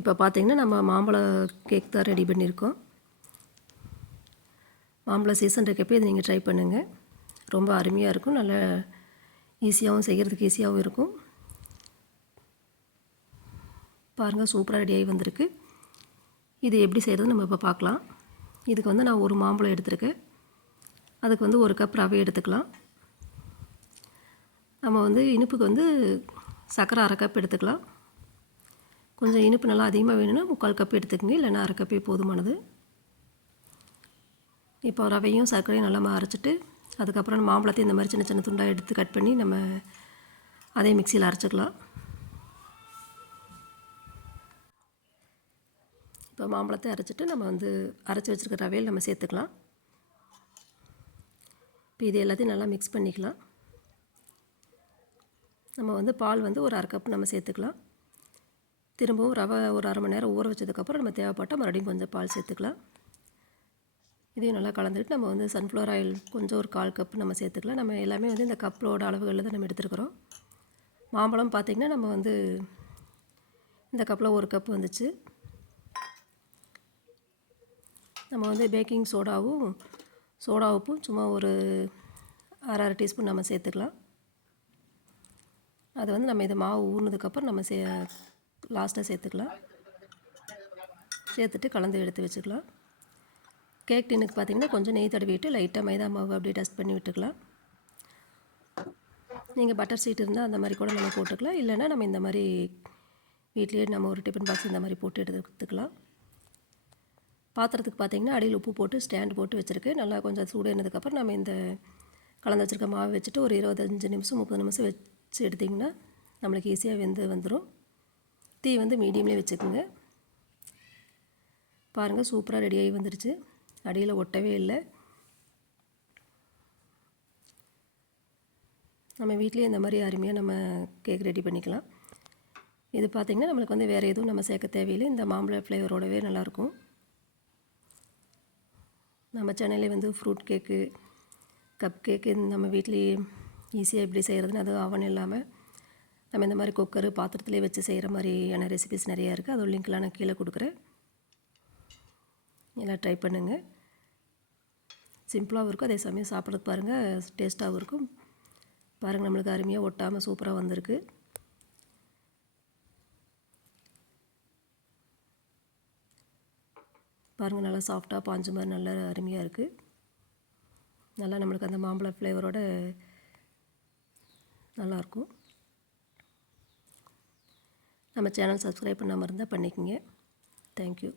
இப்போ பார்த்திங்கன்னா நம்ம மாம்பழ கேக் தான் ரெடி பண்ணியிருக்கோம். மாம்பழ சீசன் இருக்கப்போ இதை நீங்கள் ட்ரை பண்ணுங்கள். ரொம்ப அருமையாக இருக்கும். நல்ல ஈஸியாகவும் செய்கிறதுக்கு ஈஸியாகவும் இருக்கும். பாருங்கள், சூப்பராக ரெடியாகி வந்திருக்கு. இது எப்படி செய்கிறது நம்ம இப்போ பார்க்கலாம். இதுக்கு வந்து நான் ஒரு மாம்பழம் எடுத்துருக்கேன். அதுக்கு வந்து 1 கப் ரவை எடுத்துக்கலாம். நம்ம வந்து இனிப்புக்கு வந்து சர்க்கரை 1/2 கப் எடுத்துக்கலாம். கொஞ்சம் இனிப்பு நல்லா அதிகமாக வேணும்னா 3/4 கப் எடுத்துக்கங்க, இல்லைன்னா 1/2 கப்பே போதுமானது. இப்போ ரவையும் சர்க்கரையும் நல்லா அரைச்சிட்டு அதுக்கப்புறம் மாம்பழத்தை இந்த மாதிரி சின்ன சின்ன துண்டாக எடுத்து கட் பண்ணி நம்ம அதே மிக்சியில் அரைச்சிக்கலாம். இப்போ மாம்பழத்தை அரைச்சிட்டு நம்ம வந்து அரைச்சி வச்சுருக்க ரவையில் நம்ம சேர்த்துக்கலாம். இப்போ இது எல்லாத்தையும் நல்லா மிக்ஸ் பண்ணிக்கலாம். நம்ம வந்து பால் வந்து ஒரு 1/2 கப் நம்ம சேர்த்துக்கலாம். திரும்பவும் ரவை ஒரு 1/2 மணி நேரம் ஊற வச்சதுக்கப்புறம் நம்ம தேவைப்பட்டால் மறுபடியும் கொஞ்சம் பால் சேர்த்துக்கலாம். இதையும் நல்லா கலந்துட்டு நம்ம வந்து சன்ஃப்ளவர் ஆயில் கொஞ்சம் ஒரு 1/4 கப் நம்ம சேர்த்துக்கலாம். நம்ம எல்லாமே வந்து இந்த கப்போட அளவுகளில் தான் நம்ம எடுத்துருக்குறோம். மாம்பழம் பார்த்திங்கன்னா நம்ம வந்து இந்த கப்பில் 1 கப் வந்துச்சு. நம்ம வந்து பேக்கிங் சோடா உப்பும் சும்மா ஒரு 1/2 டீஸ்பூன் நம்ம சேர்த்துக்கலாம். அது வந்து நம்ம இதை மாவு ஊறினதுக்கப்புறம் நம்ம லாஸ்ட்டாக சேர்த்துக்கலாம். சேர்த்துட்டு கலந்து எடுத்து வச்சுக்கலாம். கேக் டின்னுக்கு பார்த்திங்கன்னா கொஞ்சம் நெய் தடவிட்டு லைட்டாக மைதா மாவு அப்படியே டஸ்ட் பண்ணி விட்டுக்கலாம். நீங்கள் பட்டர் சீட் இருந்தால் அந்த மாதிரி கூட நம்ம போட்டுக்கலாம். இல்லைன்னா நம்ம இந்த மாதிரி வீட்லேயே நம்ம ஒரு டிஃபன் பாக்ஸ் இந்த மாதிரி போட்டு எடுத்துக்கலாம். பாத்திரத்துக்கு பார்த்திங்கன்னா அடியில் உப்பு போட்டு ஸ்டாண்ட் போட்டு வச்சுருக்கு. நல்லா கொஞ்சம் சூடானதுக்கப்புறம் நம்ம இந்த கலந்து வச்சுருக்க மாவு வச்சுட்டு ஒரு 25 நிமிஷம் 30 நிமிஷம் வச்சு எடுத்திங்கன்னா நம்மளுக்கு ஈஸியாக வெந்து வந்துடும். தீ வந்து மீடியம்லேயே வச்சுக்கோங்க. பாருங்கள், சூப்பராக ரெடியாகி வந்துடுச்சு. அடியில் ஒட்டவே இல்லை. நம்ம வீட்லேயே இந்த மாதிரி அருமையாக நம்ம கேக் ரெடி பண்ணிக்கலாம். இது பார்த்திங்கன்னா நம்மளுக்கு வந்து வேறு எதுவும் நம்ம சேர்க்க தேவையில்லை. இந்த மாம்பழ ஃப்ளேவரோடவே நல்லாயிருக்கும். நம்ம சேனல்லே வந்து ஃப்ரூட் கேக்கு, கப் கேக்கு நம்ம வீட்லேயே ஈஸியாக எப்படி செய்கிறதுன்னு, அதுவும் அவன் இல்லாமல் நம்ம இந்த மாதிரி குக்கரு பாத்திரத்துலேயே வச்சு செய்கிற மாதிரியான ரெசிபிஸ் நிறையா இருக்குது. அதோட லிங்க்லாம் நான் கீழே கொடுக்குறேன். எல்லாம் ட்ரை பண்ணுங்கள். சிம்பிளாகவும் இருக்கும், அதே சமயம் சாப்பிட்றதுக்கு பாருங்கள் டேஸ்ட்டாகவும் இருக்கும். பாருங்கள், நம்மளுக்கு அருமையாக ஒட்டாமல் சூப்பராக வந்திருக்கு. பாருங்கள், நல்லா சாஃப்டாக பாஞ்சு மாதிரி நல்லா அருமையாக இருக்குது. நல்லா நம்மளுக்கு அந்த மாம்பழ ஃப்ளேவரோட நல்லாயிருக்கும். நம்ம சேனல் சப்ஸ்கிரைப் பண்ணாமல் இருந்தால் பண்ணிக்கோங்க. தேங்க்யூ.